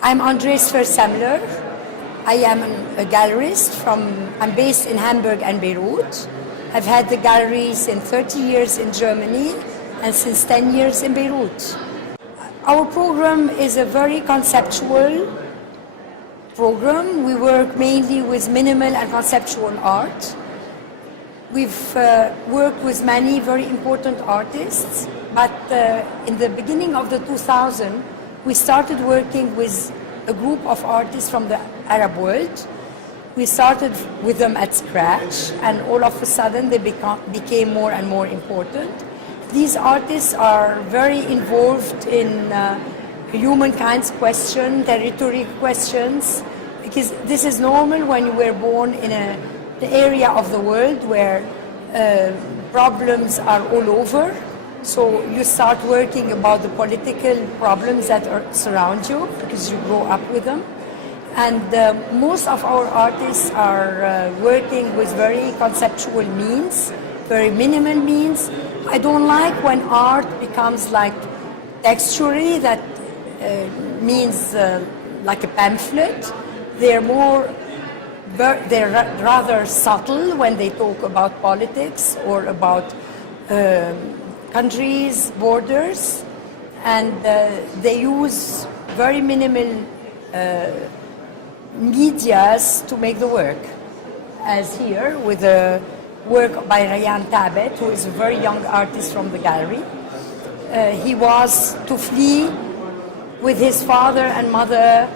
I'm Andrée Semler. I am a gallerist I'm based in Hamburg and Beirut. I've had the gallery since 30 years in Germany and since 10 years in Beirut. Our program is a very conceptual program. We work mainly with minimal and conceptual art. We've worked with many very important artists, but in the beginning of the 2000s, we started working with a group of artists from the Arab world. We started with them at scratch, and all of a sudden they became more and more important. These artists are very involved in humankind's question, territory questions, because this is normal when you were born in the area of the world where problems are all over. So you start working about the political problems that surround you because you grow up with them. And most of our artists are working with very conceptual means, very minimal means. I don't like when art becomes like textury, that means like a pamphlet. They're rather subtle when they talk about politics or about countries, borders, and they use very minimal medias to make the work. As here, with the work by Rayyan Tabet, who is a very young artist from the gallery. He was to flee with his father and mother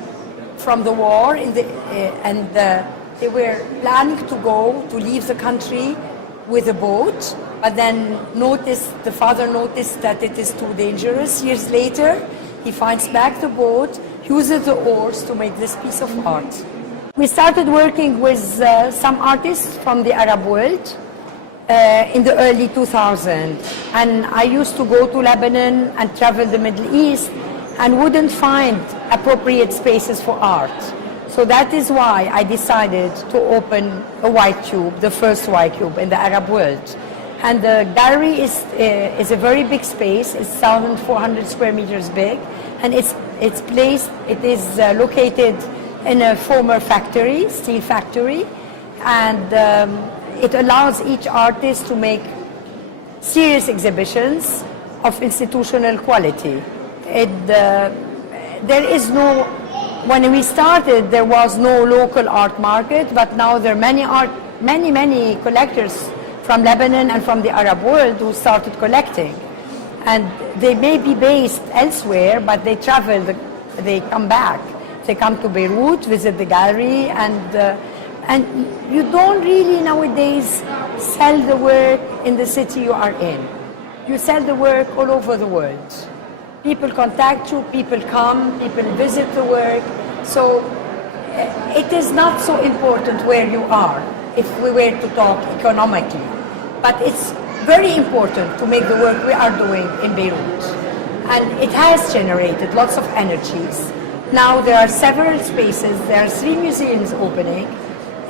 from the war, and they were planning to leave the country with a boat, but then the father noticed that it is too dangerous. Years later, he finds back the boat, uses the oars to make this piece of art. We started working with some artists from the Arab world in the early 2000s, and I used to go to Lebanon and travel the Middle East and wouldn't find appropriate spaces for art. So that is why I decided to open a white cube, the first white cube in the Arab world. And the gallery is a very big space. It's 1,400 square meters big, and it is located in a former factory, steel factory, and it allows each artist to make serious exhibitions of institutional quality. When we started, there was no local art market, but now there are many collectors from Lebanon and from the Arab world who started collecting. And they may be based elsewhere, but they travel, they come back. They come to Beirut, visit the gallery, and you don't really nowadays sell the work in the city you are in. You sell the work all over the world. People contact you, people come, people visit the work. So it is not so important where you are, if we were to talk economically. But it's very important to make the work we are doing in Beirut. And it has generated lots of energies. Now there are several spaces, there are 3 museums opening,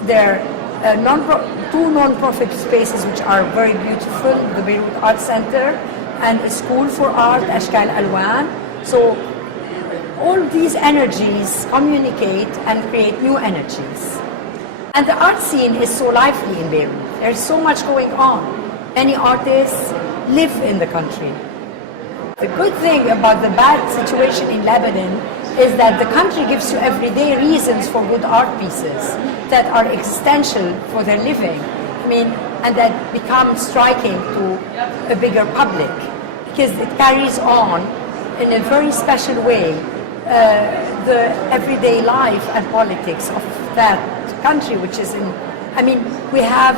there are 2 non-profit spaces which are very beautiful, the Beirut Art Center and a school for art, Ashkal Alwan. So all these energies communicate and create new energies. And the art scene is so lively in Beirut. There's so much going on. Many artists live in the country. The good thing about the bad situation in Lebanon is that the country gives you everyday reasons for good art pieces that are existential for their living. And that become striking to a bigger public because it carries on in a very special way the everyday life and politics of that country, which is we have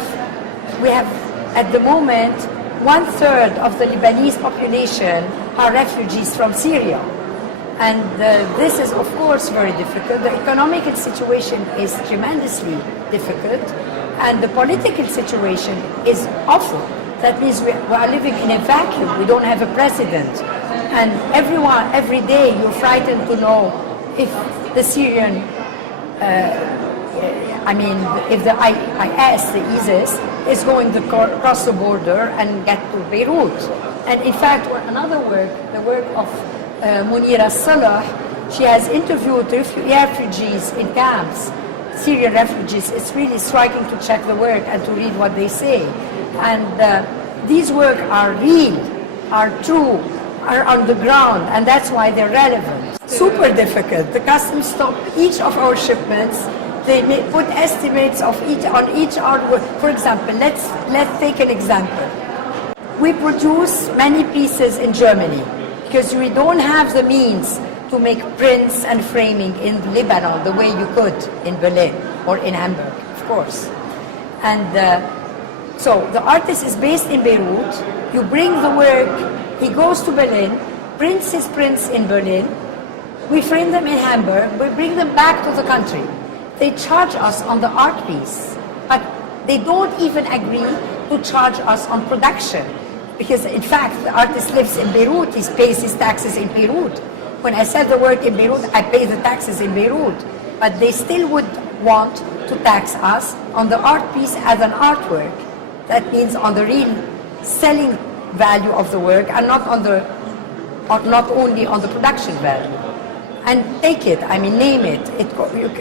at the moment 1/3 of the Lebanese population are refugees from Syria. And this is, of course, very difficult. The economic situation is tremendously difficult, and the political situation is awful. That means we are living in a vacuum. We don't have a president. And every day you're frightened to know if the Syrian, if the IS, the ISIS, is going to cross the border and get to Beirut. And in fact, another work, the work of Munira Salah, she has interviewed refugees in camps, Syrian refugees. It's really striking to check the work and to read what they say. And these work are real, are true, are on the ground, and that's why they're relevant. Super difficult. The customs stop each of our shipments. They put estimates of on each artwork. For example, let's take an example. We produce many pieces in Germany because we don't have the means to make prints and framing in Lebanon the way you could in Berlin or in Hamburg, of course. And so the artist is based in Beirut. You bring the work, he goes to Berlin, prints his prints in Berlin. We frame them in Hamburg, we bring them back to the country. They charge us on the art piece, but they don't even agree to charge us on production. Because in fact, the artist lives in Beirut, he pays his taxes in Beirut. When I sell the work in Beirut, I pay the taxes in Beirut. But they still would want to tax us on the art piece as an artwork. That means on the real selling value of the work and not only on the production value. And take it, I mean, name it.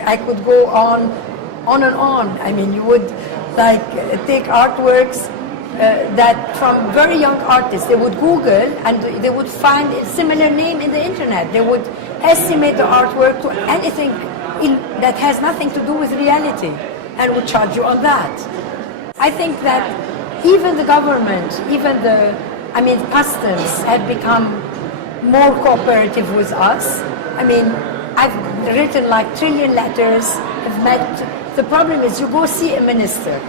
I could go on and on. I mean, you would take artworks that from very young artists, they would Google and they would find a similar name in the internet. They would estimate the artwork to anything that has nothing to do with reality and would charge you on that. I think that even the government, customs have become more cooperative with us. I mean, I've written like trillion letters, I've met. The problem is you go see a minister.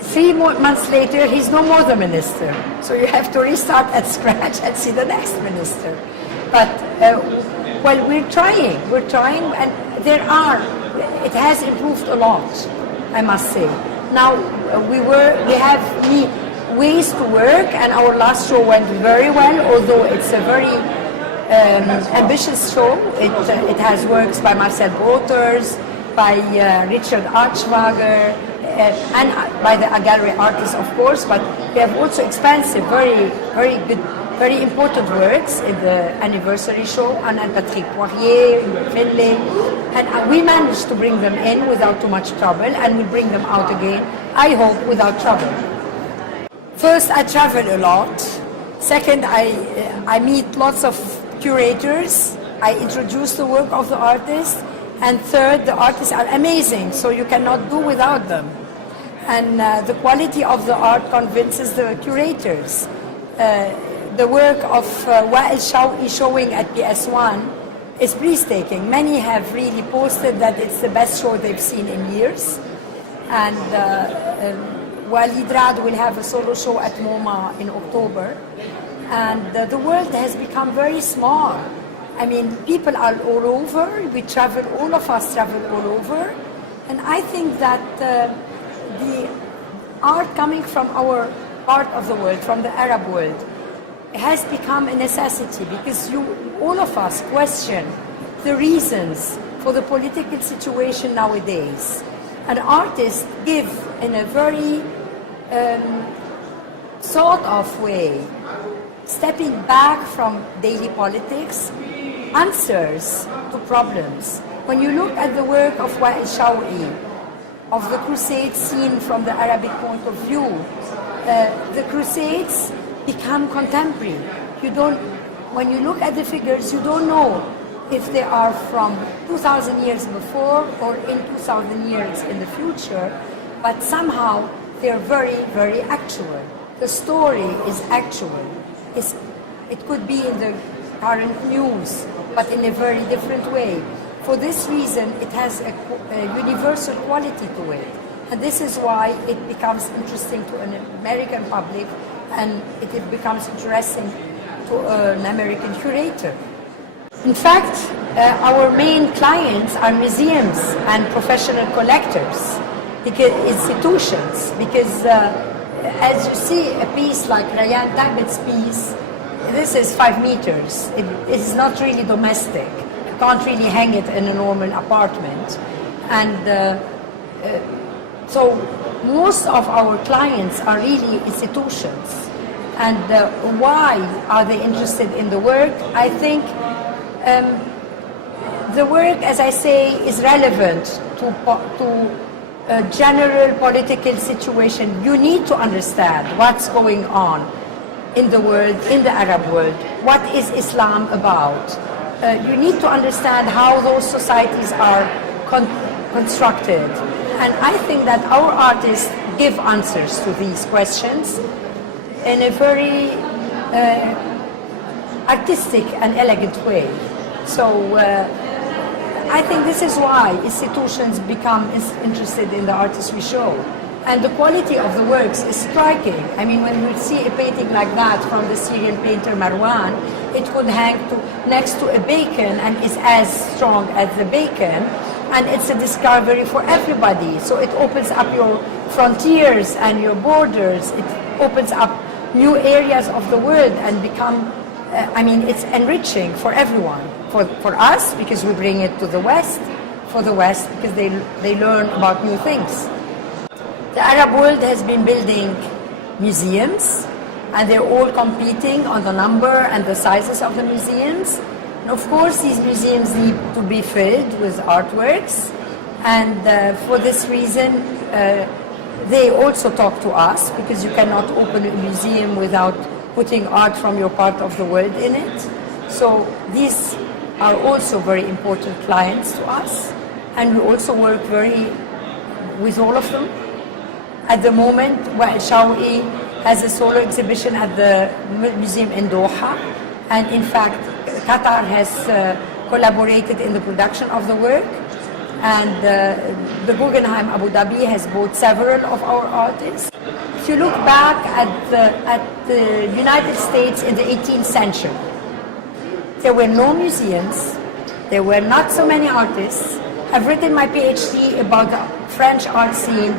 3 months later, he's no more the minister. So you have to restart at scratch and see the next minister. But, we're trying, and it has improved a lot, I must say. Now, we have ways to work, and our last show went very well, although it's a very ambitious show. It has works by Marcel Boters, by Richard Archwager, and by the gallery artists, of course, but we have also expensive, very, very good, very important works in the anniversary show, and Patrick Poirier, Finlay, and we managed to bring them in without too much trouble, and we bring them out again, I hope, without trouble. First, I travel a lot. Second, I meet lots of curators. I introduce the work of the artist. And third, the artists are amazing, so you cannot do without them. And the quality of the art convinces the curators. The work of Wael Shawi showing at PS1 is breathtaking. Many have really posted that it's the best show they've seen in years. And Walid Rad will have a solo show at MoMA in October. And the world has become very small. I mean, people are all over, all of us travel all over, and I think that the art coming from our part of the world, from the Arab world, has become a necessity because all of us question the reasons for the political situation nowadays. And artists give in a very thought-of way, stepping back from daily politics, answers to problems. When you look at the work of Wael Shawi, of the Crusades seen from the Arabic point of view, the Crusades become contemporary. When you look at the figures, you don't know if they are from 2,000 years before or in 2,000 years in the future, but somehow they're very, very actual. The story is actual. It could be in the current news, but in a very different way. For this reason, it has a universal quality to it. And this is why it becomes interesting to an American public, and it becomes interesting to an American curator. In fact, our main clients are museums and professional collectors, institutions, because as you see a piece like Rayan Tagmit's piece, this is 5 meters. It is not really domestic. You can't really hang it in a normal apartment. And so most of our clients are really institutions. And why are they interested in the work? I think the work, as I say, is relevant to a general political situation. You need to understand what's going on in the world, in the Arab world. What is Islam about? You need to understand how those societies are constructed. And I think that our artists give answers to these questions in a very artistic and elegant way. So I think this is why institutions become interested in the artists we show. And the quality of the works is striking. I mean, when we see a painting like that from the Syrian painter Marwan, it would hang next to a bacon and is as strong as the bacon. And it's a discovery for everybody. So it opens up your frontiers and your borders. It opens up new areas of the world and become, it's enriching for everyone. For us, because we bring it to the West, for the West, because they learn about new things. The Arab world has been building museums, and they're all competing on the number and the sizes of the museums. And of course, these museums need to be filled with artworks, and for this reason, they also talk to us, because you cannot open a museum without putting art from your part of the world in it. So these are also very important clients to us, and we also work with all of them. At the moment, Wael Shawi has a solo exhibition at the museum in Doha, and in fact, Qatar has collaborated in the production of the work, and the Guggenheim Abu Dhabi has bought several of our artists. If you look back at the United States in the 18th century, there were no museums, there were not so many artists. I've written my PhD about the French art scene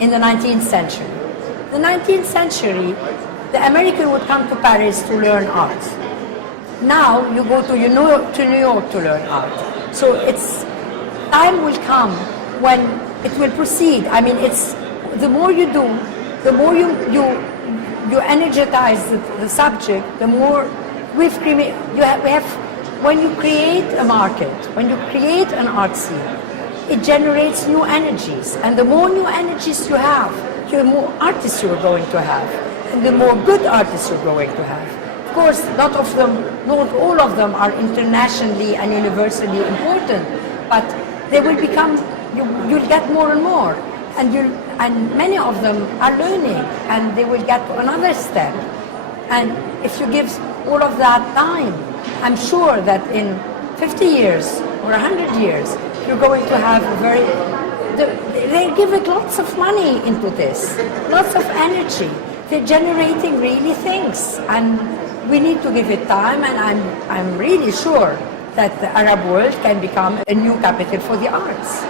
in the 19th century. The 19th century, the American would come to Paris to learn art. Now you go to New York to learn art. So time will come when it will proceed. I mean, the more you do, the more you energize the subject, the more when you create a market, when you create an art scene, it generates new energies. And the more new energies you have, the more artists you're going to have, and the more good artists you're going to have. Of course, not all of them are internationally and universally important, but they will become, you'll get more and more. And many of them are learning, and they will get to another step. And if you give all of that time, I'm sure that in 50 years or 100 years, you're going to have they give it lots of money into this, lots of energy. They're generating really things, and we need to give it time, and I'm really sure that the Arab world can become a new capital for the arts.